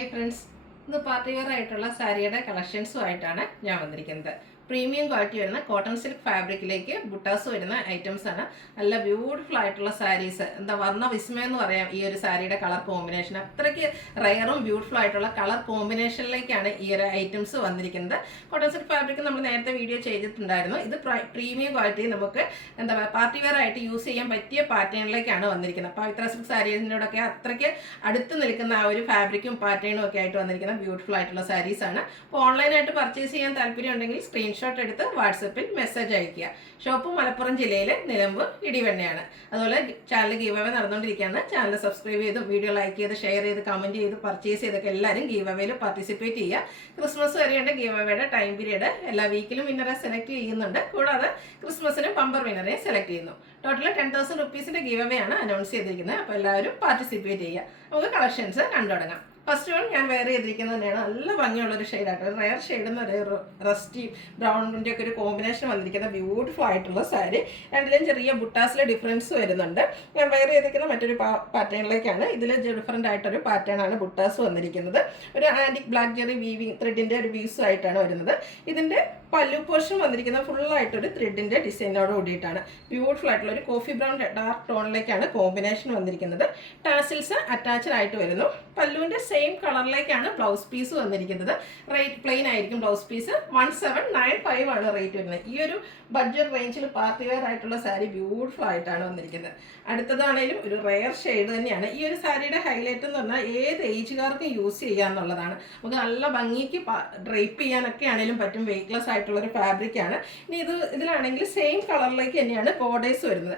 Hi friends, ഇന്ന് party wear ആയിട്ടുള്ള സാരിയുടെ കളക്ഷൻസുമായിട്ടാണ് ഞാൻ വന്നിരിക്കുന്നത്. പ്രീമിയം ക്വാളിറ്റി വരുന്ന കോട്ടൺ സിൽക്ക് ഫാബ്രിക്കിലേക്ക് ബുട്ടാസ് വരുന്ന ഐറ്റംസ് ആണ്. നല്ല ബ്യൂട്ടിഫുൾ ആയിട്ടുള്ള സാരീസ്, എന്താ വർണ്ണ വിസ്മയം എന്ന് പറയാം ഈ ഒരു സാരിയുടെ കളർ കോമ്പിനേഷൻ. അത്രയ്ക്ക് റെയറും ബ്യൂട്ടിഫുൾ ആയിട്ടുള്ള കളർ കോമ്പിനേഷനിലേക്കാണ് ഈ ഒരു ഐറ്റംസ് വന്നിരിക്കുന്നത്. കോട്ടൺ സിൽക്ക് ഫാബ്രിക് നമ്മൾ നേരത്തെ വീഡിയോ ചെയ്തിട്ടുണ്ടായിരുന്നു. ഇത് പ്രീമിയം ക്വാളിറ്റി, നമുക്ക് എന്താ പറയുക പാർട്ടി വെയർ ആയിട്ട് യൂസ് ചെയ്യാൻ പറ്റിയ പാറ്റേണിലേക്കാണ് വന്നിരിക്കുന്നത്. പവിത്ര സിൽക്ക് സാരീസിനോടൊക്കെ അത്രയ്ക്ക് അടുത്ത് നിൽക്കുന്ന ആ ഒരു ഫാബ്രിക്കും പാറ്റേണും ഒക്കെ ആയിട്ട് വന്നിരിക്കുന്ന ബ്യൂട്ടിഫുൾ ആയിട്ടുള്ള സാരീസ് ആണ്. അപ്പോൾ ഓൺലൈനായിട്ട് പർച്ചേസ് ചെയ്യാൻ താല്പര്യം ഉണ്ടെങ്കിൽ സ്ക്രീൻഷോട്ട് എടുത്ത് വാട്സപ്പിൽ മെസ്സേജ് അയയ്ക്കുക. ഷോപ്പ് മലപ്പുറം ജില്ലയിലെ നിലമ്പൂർ ഇടിവണ്ണയാണ്. അതുപോലെ ചാനൽ ഗീവ് അവേ നടന്നുകൊണ്ടിരിക്കുകയാണ്. ചാനൽ സബ്സ്ക്രൈബ് ചെയ്ത് വീഡിയോ ലൈക്ക് ചെയ്ത് ഷെയർ ചെയ്ത് കമൻറ്റ് ചെയ്ത് പർച്ചേസ് ചെയ്തൊക്കെ എല്ലാവരും ഗീവ് അവേയിൽ പാർട്ടിസിപ്പേറ്റ് ചെയ്യുക. ക്രിസ്മസ് വരെയുണ്ട് ഗീവ് അവേയുടെ ടൈം പീരീഡ്. എല്ലാ വീക്കിലും വിന്നറെ സെലക്ട് ചെയ്യുന്നുണ്ട്. കൂടാതെ ക്രിസ്മസിന് ബമ്പർ വിന്നറെ സെലക്ട് ചെയ്യുന്നു. ടോട്ടൽ 10,000 റുപ്പീസിൻ്റെ ഗീവ് അവേ ആണ് അനൗൺസ് ചെയ്തിരിക്കുന്നത്. അപ്പോൾ എല്ലാവരും പാർട്ടിസിപ്പേറ്റ് ചെയ്യുക. നമുക്ക് കളക്ഷൻസ് കണ്ടു തുടങ്ങാം. ഫസ്റ്റ് വൺ ഞാൻ വെയർ ചെയ്തിരിക്കുന്നത് തന്നെയാണ്. നല്ല ഭംഗിയുള്ളൊരു ഷെയ്ഡായിട്ട്, റയർ ഷെയ്ഡ് എന്ന് പറയുന്ന റസ്റ്റി ബ്രൗണിൻ്റെ ഒക്കെ ഒരു കോമ്പിനേഷൻ വന്നിരിക്കുന്ന ബ്യൂട്ടിഫുൾ ആയിട്ടുള്ള സാരി. രണ്ടിലും ചെറിയ ബുട്ടാസിലെ ഡിഫറൻസ് വരുന്നുണ്ട്. ഞാൻ വെയർ ചെയ്തിരിക്കുന്ന മറ്റൊരു പാറ്റേണിലേക്കാണ്. ഇതിൽ ഡിഫറൻ്റ് ആയിട്ടൊരു പാറ്റേൺ ആണ് ബുട്ടാസ് വന്നിരിക്കുന്നത്. ഒരു ആൻറ്റിക് ബ്ലാക്ക് ജെറി വീവിങ് ത്രെഡിൻ്റെ ഒരു വീവ്സ് ആയിട്ടാണ് വരുന്നത്. ഇതിൻ്റെ പല്ലു പോർഷൻ വന്നിരിക്കുന്നത് ഫുള്ളായിട്ടൊരു ത്രെഡിൻ്റെ ഡിസൈനോട് കൂടിയിട്ടാണ്. ബ്യൂട്ടിഫുൾ ആയിട്ടുള്ള ഒരു കോഫി ബ്രൗൺ ഡാർക്ക് ടോണിലേക്കാണ് കോമ്പിനേഷൻ വന്നിരിക്കുന്നത്. ടാസിൽസ് അറ്റാച്ച്ഡ് ആയിട്ട് വരുന്നു. പല്ലുവിൻ്റെ സെയിം കളറിലേക്കാണ് ബ്ലൗസ് പീസ് വന്നിരിക്കുന്നത്. റേറ്റ് പ്ലെയിൻ ആയിരിക്കും ബ്ലൗസ് പീസ്. 1795 ആണ് റേറ്റ് വരുന്നത്. ഈ ഒരു ബഡ്ജറ്റ് റേഞ്ചിൽ പാർട്ടി വെയർ ആയിട്ടുള്ള സാരി ബ്യൂട്ടിഫുൾ ആയിട്ടാണ് വന്നിരിക്കുന്നത്. അടുത്തതാണേലും ഒരു റെയർ ഷെയ്ഡ് തന്നെയാണ്. ഈ ഒരു സാരിയുടെ ഹൈലൈറ്റ് എന്ന് പറഞ്ഞാൽ ഏത് ഏജുകാർക്കും യൂസ് ചെയ്യാന്നുള്ളതാണ്. നമുക്ക് നല്ല ഭംഗിക്ക് ഡ്രൈപ്പ് ചെയ്യാനൊക്കെ ആണെങ്കിലും പറ്റും. വെയ്റ്റ്ലെസ് ആയിട്ടുള്ളൊരു ഫാബ്രിക്കാണ്. ഇനി ഇതിലാണെങ്കിൽ സെയിം കളറിലേക്ക് തന്നെയാണ് ബോർഡേഴ്സ് വരുന്നത്.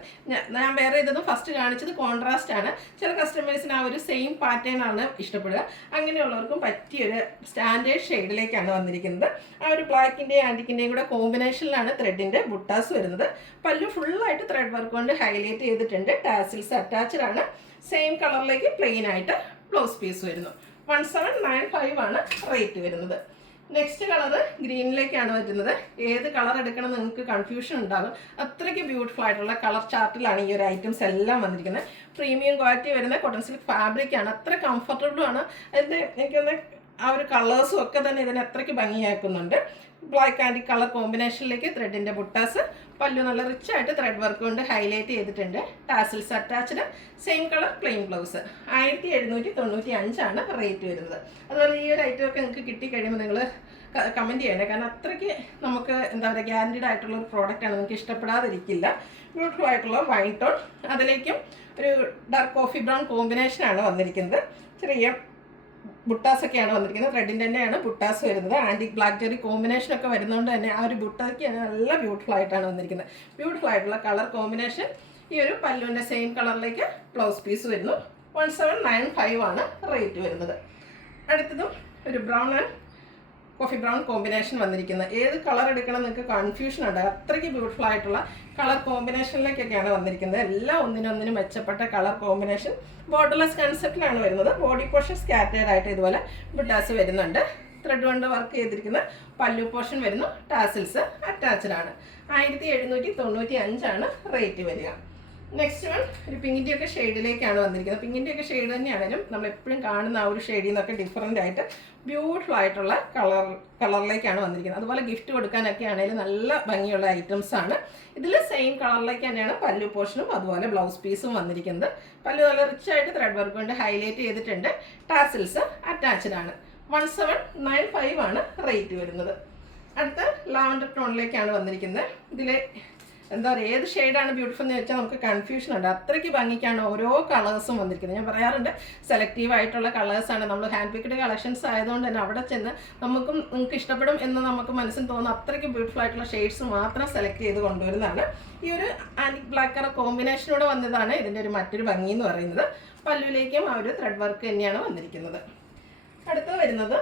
ഞാൻ വേറെ ഇതൊന്നും ഫസ്റ്റ് കാണിച്ചത് കോൺട്രാസ്റ്റ് ആണ്. ചില കസ്റ്റമേഴ്സിന് ആ ഒരു സെയിം പാറ്റേൺ ആണ് ഇഷ്ടപ്പെടുക. അങ്ങനെയുള്ളവർക്കും പറ്റിയൊരു സ്റ്റാൻഡേർഡ് ഷെയ്ഡിലേക്കാണ് വന്നിരിക്കുന്നത്. ആ ഒരു ബ്ലാക്കിൻ്റെയും ആൻറ്റിക്കിൻ്റെയും കൂടെ കോമ്പിനേഷനിലാണ് ത്രെഡിൻ്റെ ബുട്ടാസ് വരുന്നത്. പല്ലു ഫുള്ളായിട്ട് ത്രെഡ് വർക്ക് കൊണ്ട് ഹൈലൈറ്റ് ചെയ്തിട്ടുണ്ട്. ടാസിൽസ് അറ്റാച്ച്ഡ് ആണ്. സെയിം കളറിലേക്ക് പ്ലെയിൻ ആയിട്ട് ബ്ലൗസ് പീസ് വരുന്നു. 1795 ആണ് റേറ്റ് വരുന്നത്. നെക്സ്റ്റ് കളറ് ഗ്രീനിലേക്കാണ് വരുന്നത്. ഏത് കളർ എടുക്കണം നിങ്ങൾക്ക് കൺഫ്യൂഷൻ ഉണ്ടാകും. അത്രയ്ക്ക് ബ്യൂട്ടിഫുൾ ആയിട്ടുള്ള കളർ ചാർട്ടിലാണ് ഈ ഒരു ഐറ്റംസ് എല്ലാം വന്നിരിക്കുന്നത്. പ്രീമിയം ക്വാളിറ്റി വരുന്ന കോട്ടൺ സിൽക്ക് ഫാബ്രിക്കാണ്. അത്ര കംഫർട്ടബിളും ആണ്. അതിൻ്റെ എനിക്കൊന്ന് ആ ഒരു കളേഴ്സും ഒക്കെ തന്നെ ഇതിനെ അത്രയ്ക്ക് ഭംഗിയാക്കുന്നുണ്ട്. ബ്ലാക്ക് ആൻഡ് കളർ കോമ്പിനേഷനിലേക്ക് ത്രെഡിൻ്റെ ബുട്ടാസ്. പല്ലു നല്ല റിച്ച് ആയിട്ട് ത്രെഡ് വർക്ക് കൊണ്ട് ഹൈലൈറ്റ് ചെയ്തിട്ടുണ്ട്. Tassels attached. Same colour plain blouse. 1795 ആണ് റേറ്റ് വരുന്നത്. അതുപോലെ ഈ ഒരു ഐറ്റം ഒക്കെ നിങ്ങൾക്ക് കിട്ടിക്കഴിയുമ്പോൾ നിങ്ങൾ കമൻറ്റ് ചെയ്യണേ. കാരണം അത്രയ്ക്ക് നമുക്ക് എന്താ പറയുക ഗ്യാരണ്ടീഡ് ആയിട്ടുള്ള ഒരു പ്രോഡക്റ്റാണ്. നിങ്ങൾക്ക് ഇഷ്ടപ്പെടാതിരിക്കില്ല. ബ്യൂട്ടിഫുൾ ആയിട്ടുള്ള വൈൻ ടോൺ, അതിലേക്കും ഒരു ഡാർക്ക് കോഫി ബ്രൗൺ കോമ്പിനേഷനാണ് വന്നിരിക്കുന്നത്. ചെറിയ ബുട്ടാസൊക്കെയാണ് വന്നിരിക്കുന്നത്. ത്രെഡിൻ്റെ തന്നെയാണ് ബുട്ടാസ് വരുന്നത്. ആൻറ്റിക് ബ്ലാക്ക് ജെറി കോമ്പിനേഷനൊക്കെ വരുന്നതുകൊണ്ട് തന്നെ ആ ഒരു ബുട്ടാക്ക് നല്ല ബ്യൂട്ടിഫുൾ ആയിട്ടാണ് വന്നിരിക്കുന്നത്. ബ്യൂട്ടിഫുൾ ആയിട്ടുള്ള കളർ കോമ്പിനേഷൻ. ഈ ഒരു പല്ലുവിൻ്റെ സെയിം കളറിലേക്ക് ബ്ലൗസ് പീസ് വരുന്നു. 1795 ആണ് റേറ്റ് വരുന്നത്. അടുത്തതും ഒരു brown and coffee brown combination വന്നിരിക്കുന്നത്. ഏത് കളർ എടുക്കണം നിങ്ങൾക്ക് കൺഫ്യൂഷൻ ഉണ്ട്. അത്രയ്ക്ക് ബ്യൂട്ടിഫുൾ ആയിട്ടുള്ള കളർ കോമ്പിനേഷനിലേക്കൊക്കെയാണ് വന്നിരിക്കുന്നത്. എല്ലാം ഒന്നിനൊന്നിനും മെച്ചപ്പെട്ട കളർ കോമ്പിനേഷൻ. ബോർഡർലെസ് കൺസെപ്റ്റിലാണ് വരുന്നത്. ബോഡി പോർഷൻ സ്കാറ്റേഡ് ആയിട്ട് ഇതുപോലെ ബുട്ടാസ് വരുന്നുണ്ട്. ത്രെഡ് കൊണ്ട് വർക്ക് ചെയ്തിരിക്കുന്ന പല്ലു പോർഷൻ വരുന്നു. ടാസിൽസ് അറ്റാച്ച്ഡ് ആണ്. 1795 ആണ് റേറ്റ് വരിക. നെക്സ്റ്റ് വൺ ഒരു പിങ്കിൻ്റെ ഒക്കെ ഷെയ്ഡിലേക്കാണ് വന്നിരിക്കുന്നത്. പിങ്കിൻ്റെ ഒക്കെ ഷെയ്ഡ് തന്നെയാണെങ്കിലും നമ്മൾ എപ്പോഴും കാണുന്ന ആ ഒരു ഷെയ്ഡിൽ നിന്നൊക്കെ ഡിഫറൻ്റ് ആയിട്ട് ബ്യൂട്ടിഫുൾ ആയിട്ടുള്ള കളറിലേക്കാണ് വന്നിരിക്കുന്നത്. അതുപോലെ ഗിഫ്റ്റ് കൊടുക്കാനൊക്കെ ആണെങ്കിലും നല്ല ഭംഗിയുള്ള ഐറ്റംസ് ആണ്. ഇതിൽ സെയിം കളറിലേക്ക് തന്നെയാണ് പല്ലു പോർഷനും അതുപോലെ ബ്ലൗസ് പീസും വന്നിരിക്കുന്നത്. പല്ലു നല്ല റിച്ച് ആയിട്ട് ത്രെഡ് വർക്ക് കൊണ്ട് ഹൈലൈറ്റ് ചെയ്തിട്ടുണ്ട്. ടാസിൽസ് അറ്റാച്ച്ഡ് ആണ്. 1795 ആണ് റേറ്റ് വരുന്നത്. അടുത്ത ലാവൻഡർ ടോണിലേക്കാണ് വന്നിരിക്കുന്നത്. ഇതിൽ എന്താ പറയുക ഏത് ഷെയ്ഡാണ് ബ്യൂട്ടിഫുൾ എന്ന് വെച്ചാൽ നമുക്ക് കൺഫ്യൂഷൻ ഉണ്ട്. അത്രയ്ക്ക് ഭംഗിക്കാണ് ഓരോ കളേഴ്സും വന്നിരിക്കുന്നത്. ഞാൻ പറയാറുണ്ട് സെലക്റ്റീവ് ആയിട്ടുള്ള കളേഴ്സാണ്. നമ്മൾ ഹാൻഡ് പിക്ഡ് കളക്ഷൻസ് ആയതുകൊണ്ട് തന്നെ അവിടെ ചെന്ന് നിങ്ങൾക്ക് ഇഷ്ടപ്പെടും എന്ന് നമുക്ക് മനസ്സിന് തോന്നുന്ന അത്രയ്ക്ക് ബ്യൂട്ടിഫുൾ ആയിട്ടുള്ള ഷെയ്ഡ്സ് മാത്രം സെലക്ട് ചെയ്ത് കൊണ്ടുവരുന്നതാണ്. ഈ ഒരു ആൻറ്റിക് ബ്ലാക്ക് കളർ കോമ്പിനേഷനോട് വന്നതാണ് ഇതിൻ്റെ ഒരു മറ്റൊരു ഭംഗി എന്ന് പറയുന്നത്. പല്ലുവിലേക്കും ആ ഒരു ത്രെഡ് വർക്ക് തന്നെയാണ് വന്നിരിക്കുന്നത്. അടുത്ത് വരുന്നത്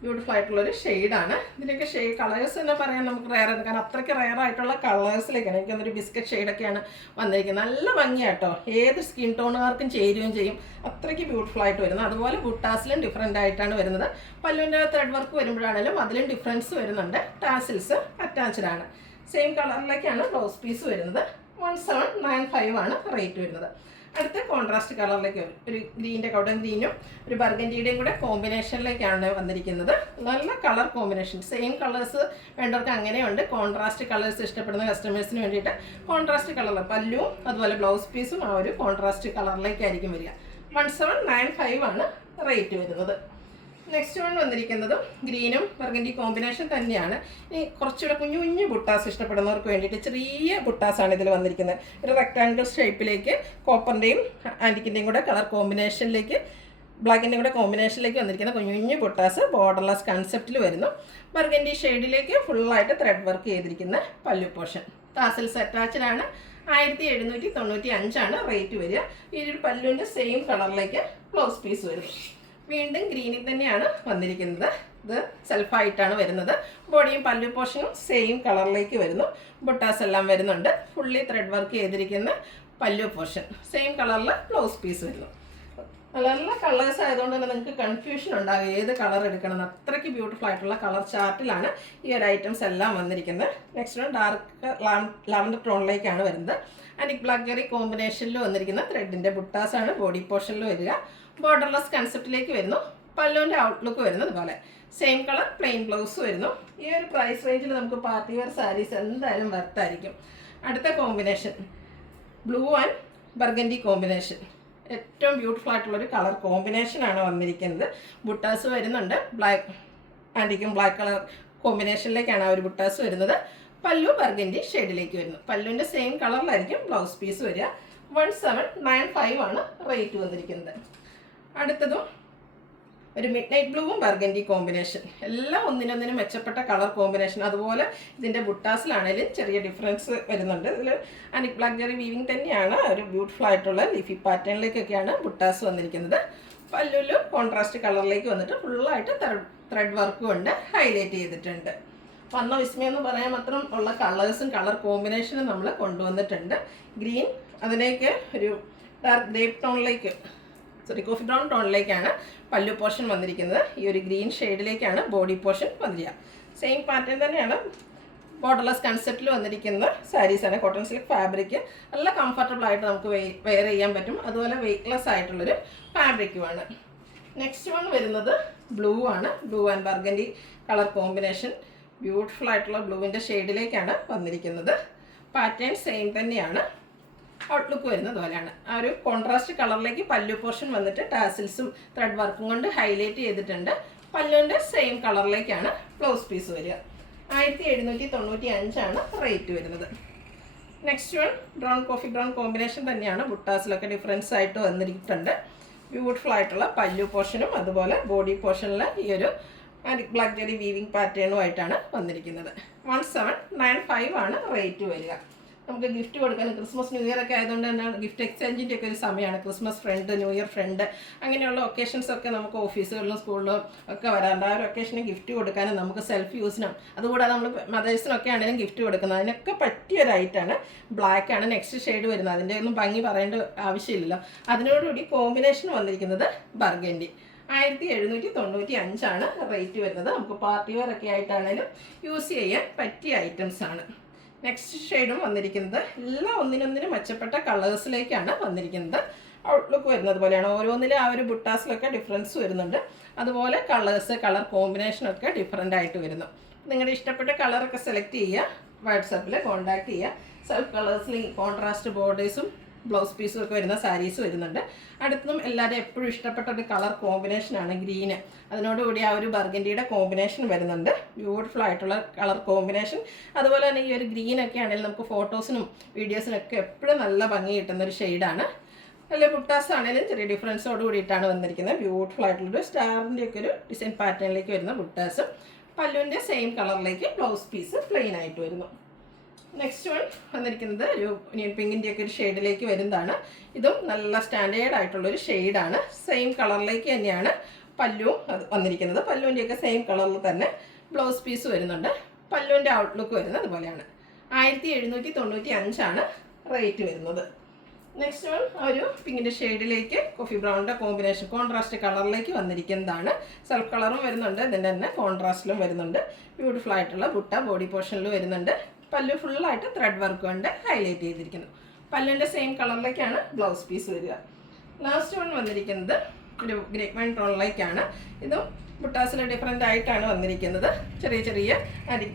ബ്യൂട്ടിഫുൾ ആയിട്ടുള്ളൊരു ഷെയ്ഡാണ്. ഇതിൻ്റെയൊക്കെ കളേഴ്സ് തന്നെ പറയാൻ നമുക്ക് റെയർ ആണ്. കാരണം അത്രയ്ക്ക് റെയർ ആയിട്ടുള്ള കളേഴ്സിലേക്കാണ്. എനിക്കൊന്നൊരു ബിസ്ക്കറ്റ് ഷെയ്ഡൊക്കെയാണ് വന്നിരിക്കുന്നത്. നല്ല ഭംഗിയാട്ടോ. ഏത് സ്കിൻ ടോണുകാർക്കും ചേരുകയും ചെയ്യും. അത്രയ്ക്ക് ബ്യൂട്ടിഫുൾ ആയിട്ട് വരുന്നത്. അതുപോലെ ബുട്ടാസിലും ഡിഫറൻ്റ് ആയിട്ടാണ് വരുന്നത്. പല്ലുവിൻ്റെ ത്രെഡ് വർക്ക് വരുമ്പോഴാണെങ്കിലും അതിലും ഡിഫറൻസ് വരുന്നുണ്ട്. ടാസിൽസ് അറ്റാച്ച്ഡ് ആണ്. സെയിം കളറിലേക്കാണ് ബ്ലൗസ് പീസ് വരുന്നത്. 1795 ആണ് റേറ്റ് വരുന്നത്. അടുത്ത കോൺട്രാസ്റ്റ് കളറിലേക്ക് വരും. ഒരു ഗ്രീൻ്റെ കൗഡൻ ഗ്രീനും ഒരു ബർഗൻഡിയുടെയും കൂടെ കോമ്പിനേഷനിലേക്കാണ് വന്നിരിക്കുന്നത്. നല്ല കളർ കോമ്പിനേഷൻ, സെയിം കളേഴ്സ് വേണ്ടവർക്ക് അങ്ങനെയുണ്ട്. കോൺട്രാസ്റ്റ് കളേഴ്സ് ഇഷ്ടപ്പെടുന്ന കസ്റ്റമേഴ്സിന് വേണ്ടിയിട്ട് കോൺട്രാസ്റ്റ് കളർ പല്ലുവും അതുപോലെ ബ്ലൗസ് പീസും ആ ഒരു കോൺട്രാസ്റ്റ് കളറിലേക്കായിരിക്കും വരിക. 1795 ആണ് റേറ്റ് വരുന്നത്. നെക്സ്റ്റ് വൺ വന്നിരിക്കുന്നതും ഗ്രീനും ബർഗൻഡി കോമ്പിനേഷൻ തന്നെയാണ്. ഈ കുറച്ചുകൂടെ കുഞ്ഞു കുഞ്ഞു ബുട്ടാസ് ഇഷ്ടപ്പെടുന്നവർക്ക് വേണ്ടിയിട്ട് ചെറിയ ബുട്ടാസാണ് ഇതിൽ വന്നിരിക്കുന്നത്. ഒരു റെക്ടാങ്കിൾ ഷേപ്പിലേക്ക് കോപ്പറിൻ്റെയും ആൻറ്റിക്കിൻ്റെയും കൂടെ കളർ കോമ്പിനേഷനിലേക്ക് ബ്ലാക്കിൻ്റെയും കൂടെ കോമ്പിനേഷനിലേക്ക് വന്നിരിക്കുന്ന കുഞ്ഞു കുഞ്ഞു ബുട്ടാസ് ബോർഡർലെസ് കൺസെപ്റ്റിൽ വരുന്നു. ബർഗൻഡി ഷെയ്ഡിലേക്ക് ഫുള്ളായിട്ട് ത്രെഡ് വർക്ക് ചെയ്തിരിക്കുന്ന പല്ലു പോർഷൻ. ടാസൽസ് അറ്റാച്ച്ഡ് ആണ്. 1795 റേറ്റ് വരിക. ഈ ഒരു പല്ലുവിൻ്റെ സെയിം കളറിലേക്ക് ബ്ലൗസ് പീസ് വരും. വീണ്ടും ഗ്രീനിൽ തന്നെയാണ് വന്നിരിക്കുന്നത്. ഇത് സെൽഫായിട്ടാണ് വരുന്നത്. ബോഡിയും പല്ലു പോർഷനും സെയിം കളറിലേക്ക് വരുന്നു. ബുട്ടാസ് എല്ലാം വരുന്നുണ്ട്. ഫുള്ളി ത്രെഡ് വർക്ക് ചെയ്തിരിക്കുന്ന പല്ലു പോർഷൻ, സെയിം കളറിൽ ബ്ലൗസ് പീസ് വരുന്നു. നല്ല കളേഴ്സ് ആയതുകൊണ്ട് തന്നെ നിങ്ങൾക്ക് കൺഫ്യൂഷൻ ഉണ്ടാകും ഏത് കളർ എടുക്കണം. അത്രയ്ക്ക് ബ്യൂട്ടിഫുൾ ആയിട്ടുള്ള കളർ ചാർട്ടിലാണ് ഈ ഒരു ഐറ്റംസ് എല്ലാം വന്നിരിക്കുന്നത്. നെക്സ്റ്റ് വൺ ഡാർക്ക് ലാവൻഡർ ടോണിലേക്കാണ് വരുന്നത്. ആൻഡ് ബ്ലാക്ക് ജെറി കോമ്പിനേഷനിൽ വന്നിരിക്കുന്ന ത്രെഡിൻ്റെ ബുട്ടാസാണ് ബോഡി പോർഷനിൽ വരിക. ബോർഡർലെസ് കൺസെപ്റ്റിലേക്ക് വരുന്നു. പല്ലുവിൻ്റെ ഔട്ട്ലുക്ക് വരുന്നത് പോലെ സെയിം കളർ പ്ലെയിൻ ബ്ലൗസ് വരുന്നു. ഈ ഒരു പ്രൈസ് റേഞ്ചിൽ നമുക്ക് പാർട്ടി വെയർ സാരീസ് എന്തായാലും വർത്തായിരിക്കും. അടുത്ത combination blue and burgundy combination. ഏറ്റവും ബ്യൂട്ടിഫുൾ ആയിട്ടുള്ളൊരു കളർ കോമ്പിനേഷനാണ് വന്നിരിക്കുന്നത്. ബുട്ടാസ് വരുന്നുണ്ട്. ബ്ലാക്ക് ആൻറ്റിക്കും ബ്ലാക്ക് കളർ കോമ്പിനേഷനിലേക്കാണ് ആ ഒരു ബുട്ടാസ് വരുന്നത്. പല്ലു ബർഗൻഡി ഷെയ്ഡിലേക്ക് വരുന്നു. പല്ലുവിൻ്റെ സെയിം കളറിലായിരിക്കും ബ്ലൗസ് പീസ് വരിക. 1795 ആണ് റേറ്റ് വന്നിരിക്കുന്നത്. അടുത്തതും ഒരു മിഡ് നൈറ്റ് ബ്ലൂവും ബർഗൻഡി കോമ്പിനേഷൻ. എല്ലാം ഒന്നിനൊന്നിനും മെച്ചപ്പെട്ട കളർ കോമ്പിനേഷൻ. അതുപോലെ ഇതിൻ്റെ ബുട്ടാസിലാണെങ്കിലും ചെറിയ ഡിഫറൻസ് വരുന്നുണ്ട്. ഇതിൽ ആൻറ്റിക് ബ്ലാക്ക് ജെറി വീവിങ് തന്നെയാണ്. ഒരു ബ്യൂട്ടിഫുൾ ആയിട്ടുള്ള ലീഫി പാറ്റേണിലേക്കൊക്കെയാണ് ബുട്ടാസ് വന്നിരിക്കുന്നത്. പല്ലുവിലും കോൺട്രാസ്റ്റ് കളറിലേക്ക് വന്നിട്ട് ഫുള്ളായിട്ട് ത്രെഡ് വർക്ക് കൊണ്ട് ഹൈലൈറ്റ് ചെയ്തിട്ടുണ്ട്. വന്ന വിസ്മയം എന്ന് പറയാൻ മാത്രം ഉള്ള കളേഴ്സും കളർ കോമ്പിനേഷനും നമ്മൾ കൊണ്ടുവന്നിട്ടുണ്ട്. ഗ്രീൻ, അതിലേക്ക് ഒരു ഡാർക്ക് ഗ്രേപ്പ് ടോണിലേക്ക് കോഫി ബ്രൗൺ ടോണിലേക്കാണ് പല്ലു പോർഷൻ വന്നിരിക്കുന്നത്. ഈ ഒരു ഗ്രീൻ ഷെയ്ഡിലേക്കാണ് ബോഡി പോർഷൻ വന്നിരിക്കുക. സെയിം പാറ്റേൺ തന്നെയാണ് ബോർഡർലെസ് കൺസെപ്റ്റിൽ വന്നിരിക്കുന്ന സാരീസാണ്. കോട്ടൺ സിൽക്ക് ഫാബ്രിക് നല്ല കംഫർട്ടബിൾ ആയിട്ട് നമുക്ക് വെയർ ചെയ്യാൻ പറ്റും. അതുപോലെ വെയ്റ്റ്ലെസ് ആയിട്ടുള്ളൊരു ഫാബ്രിക്കുമാണ്. നെക്സ്റ്റ് വൺ വരുന്നത് ബ്ലൂ ആണ്. Blue and burgundy colour combination. Beautiful ആയിട്ടുള്ള ബ്ലൂവിൻ്റെ ഷെയ്ഡിലേക്കാണ് വന്നിരിക്കുന്നത്. പാറ്റേൺ സെയിം തന്നെയാണ്. ഔട്ട്ലുക്ക് വരുന്നത് പോലെയാണ്. ആ ഒരു കോൺട്രാസ്റ്റ് കളറിലേക്ക് പല്ലു പോർഷൻ വന്നിട്ട് ടാസിൽസും ത്രെഡ് വർക്കും കൊണ്ട് ഹൈലൈറ്റ് ചെയ്തിട്ടുണ്ട്. പല്ലുവിൻ്റെ സെയിം കളറിലേക്കാണ് ബ്ലൗസ് പീസ് വരിക. 1795 റേറ്റ് വരുന്നത്. Next one coffee brown combination തന്നെയാണ്. ബുട്ടാസിലൊക്കെ ഡിഫറൻസ് ആയിട്ട് വന്നിരിക്കുന്നുണ്ട്. ബ്യൂട്ടിഫുൾ ആയിട്ടുള്ള പല്ലു പോർഷനും അതുപോലെ ബോഡി പോർഷനിൽ ഈ ഒരു ബ്ലാക്ക് ജെറി വീവിങ് പാറ്റേണുമായിട്ടാണ് വന്നിരിക്കുന്നത്. 1795 റേറ്റ് വരിക. നമുക്ക് ഗിഫ്റ്റ് കൊടുക്കാൻ ക്രിസ്മസ് ന്യൂ ഇയർ ഒക്കെ ആയതുകൊണ്ട് തന്നെ ഗിഫ്റ്റ് എക്സ്ചേഞ്ചിൻ്റെ ഒക്കെ ഒരു സമയമാണ്. Christmas friend, New Year friend, അങ്ങനെയുള്ള ഒക്കേഷൻസ് ഒക്കെ നമുക്ക് ഓഫീസുകളിലും സ്കൂളിലും ഒക്കെ വരാറുണ്ട്. ആ ഒരു ഒക്കേഷന് ഗിഫ്റ്റ് കൊടുക്കാനും നമുക്ക് സെൽഫ് യൂസിനും അതുകൂടാതെ നമ്മൾ മദേഴ്സിനൊക്കെ ആണെങ്കിലും ഗിഫ്റ്റ് കൊടുക്കുന്നത്. അതിനൊക്കെ പറ്റിയൊരൈറ്റാണ്. ബ്ലാക്ക് ആണ് നെക്സ്റ്റ് ഷെയ്ഡ് വരുന്നത്. അതിൻ്റെ ഒന്നും ഭംഗി പറയേണ്ട ആവശ്യമില്ലല്ലോ. അതിനോടുകൂടി കോമ്പിനേഷൻ വന്നിരിക്കുന്നത് ബർഗൻഡി. 1795 റേറ്റ് വരുന്നത്. നമുക്ക് പാർട്ടി വെയർ ഒക്കെ ആയിട്ടാണെങ്കിലും യൂസ് ചെയ്യാൻ പറ്റിയ ഐറ്റംസ് ആണ്. നെക്സ്റ്റ് ഷെയ്ഡും വന്നിരിക്കുന്നത് എല്ലാം ഒന്നിനൊന്നിനും മെച്ചപ്പെട്ട കളേഴ്സിലേക്കാണ് വന്നിരിക്കുന്നത്. ഔട്ട്ലുക്ക് വരുന്നത് പോലെയാണ്. ഓരോന്നിലും ആ ഒരു ബുട്ടാസിലൊക്കെ ഡിഫറൻസ് വരുന്നുണ്ട്. അതുപോലെ കളേഴ്സ്, കളർ കോമ്പിനേഷനൊക്കെ ഡിഫറൻ്റ് ആയിട്ട് വരുന്നു. നിങ്ങളുടെ ഇഷ്ടപ്പെട്ട കളറൊക്കെ സെലക്ട് ചെയ്യുക. വാട്സാപ്പിൽ കോൺടാക്ട് ചെയ്യുക. സെൽഫ് കളേഴ്സിൽ കോൺട്രാസ്റ്റ് ബോർഡേഴ്സും ബ്ലൗസ് പീസും ഒക്കെ വരുന്ന സാരീസ് വരുന്നുണ്ട്. അടുത്തതും എല്ലാവരും എപ്പോഴും ഇഷ്ടപ്പെട്ട ഒരു കളർ കോമ്പിനേഷനാണ് ഗ്രീന്. അതിനോടുകൂടി ആ ഒരു ബർഗൻഡിയുടെ കോമ്പിനേഷൻ വരുന്നുണ്ട്. ബ്യൂട്ടിഫുൾ ആയിട്ടുള്ള കളർ കോമ്പിനേഷൻ. അതുപോലെ തന്നെ ഈ ഒരു ഗ്രീനൊക്കെ ആണെങ്കിലും നമുക്ക് ഫോട്ടോസിനും വീഡിയോസിനൊക്കെ എപ്പോഴും നല്ല ഭംഗി കിട്ടുന്ന ഒരു ഷെയ്ഡാണ്. അല്ലെ ബുട്ടാസ് ആണെങ്കിലും ചെറിയ ഡിഫറൻസോട് കൂടിയിട്ടാണ് വന്നിരിക്കുന്നത്. ബ്യൂട്ടിഫുൾ ആയിട്ടുള്ളൊരു സ്റ്റാറിൻ്റെ ഒക്കെ ഒരു ഡിസൈൻ പാറ്റേണിലേക്ക് വരുന്ന ബുട്ടാസും പല്ലുവിൻ്റെ സെയിം കളറിലേക്ക് ബ്ലൗസ് പീസ് പ്ലെയിൻ ആയിട്ട് വരുന്നു. നെക്സ്റ്റ് വൺ വന്നിരിക്കുന്നത് ഒരു ഒനിയൻ പിങ്കിൻ്റെ ഒക്കെ ഒരു ഷെയ്ഡിലേക്ക് വരുന്നതാണ്. ഇതും നല്ല സ്റ്റാൻഡേർഡ് ആയിട്ടുള്ളൊരു ഷെയ്ഡാണ്. സെയിം കളറിലേക്ക് തന്നെയാണ് പല്ലുവും അത് വന്നിരിക്കുന്നത്. പല്ലുവിൻ്റെയൊക്കെ സെയിം കളറിൽ തന്നെ ബ്ലൗസ് പീസ് വരുന്നുണ്ട്. പല്ലുവിൻ്റെ ഔട്ട്ലുക്ക് വരുന്നത് അതുപോലെയാണ്. 1795 റേറ്റ് വരുന്നത്. നെക്സ്റ്റ് വൺ ഒരു പിങ്കിൻ്റെ ഷെയ്ഡിലേക്ക് കോഫി ബ്രൗണിൻ്റെ കോമ്പിനേഷൻ കോൺട്രാസ്റ്റ് കളറിലേക്ക് വന്നിരിക്കുന്നതാണ്. സെൽഫ് കളറും വരുന്നുണ്ട്. ഇതിൻ്റെ തന്നെ കോൺട്രാസ്റ്റിലും വരുന്നുണ്ട്. ബ്യൂട്ടിഫുൾ ആയിട്ടുള്ള ബുട്ട ബോഡി പോർഷനിൽ വരുന്നുണ്ട്. പല്ലു ഫുള്ളായിട്ട് ത്രെഡ് വർക്ക് കൊണ്ട് ഹൈലൈറ്റ് ചെയ്തിരിക്കുന്നു. പല്ലിൻ്റെ സെയിം കളറിലേക്കാണ് ബ്ലൗസ് പീസ് വരിക. ലാസ്റ്റ് വൺ വന്നിരിക്കുന്നത് ഒരു ഗ്രേപ്പ് വൈൻ ടോണിലേക്കാണ്. ഇതും ബുട്ടാസിൽ ഡിഫറെൻ്റ് ആയിട്ടാണ് വന്നിരിക്കുന്നത്. ചെറിയ ചെറിയ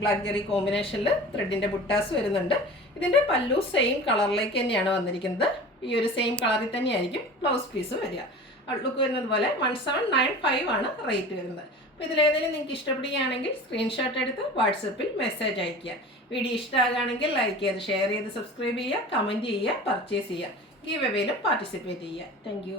ബ്ലാക്ക് ജെറി കോമ്പിനേഷനിൽ ത്രെഡിൻ്റെ ബുട്ടാസ് വരുന്നുണ്ട്. ഇതിൻ്റെ പല്ലു സെയിം കളറിലേക്ക് തന്നെയാണ് വന്നിരിക്കുന്നത്. ഈ ഒരു സെയിം കളറിൽ തന്നെയായിരിക്കും ബ്ലൗസ് പീസ് വരിക. ഔട്ട്ലുക്ക് വരുന്നത് പോലെ 1795 ആണ് റേറ്റ് വരുന്നത്. അപ്പോൾ ഇതിലേതെങ്കിലും നിങ്ങൾക്ക് ഇഷ്ടപ്പെടുകയാണെങ്കിൽ സ്ക്രീൻഷോട്ട് എടുത്ത് വാട്സപ്പിൽ മെസ്സേജ് അയയ്ക്കുക. വീഡിയോ ഇഷ്ടമാകുകയാണെങ്കിൽ ലൈക്ക് ചെയ്ത് ഷെയർ ചെയ്ത് സബ്സ്ക്രൈബ് ചെയ്യുക, കമൻറ്റ് ചെയ്യുക, പർച്ചേസ് ചെയ്യുക, ഗീവ് അവേയിലും പാർട്ടിസിപ്പേറ്റ് ചെയ്യുക. താങ്ക്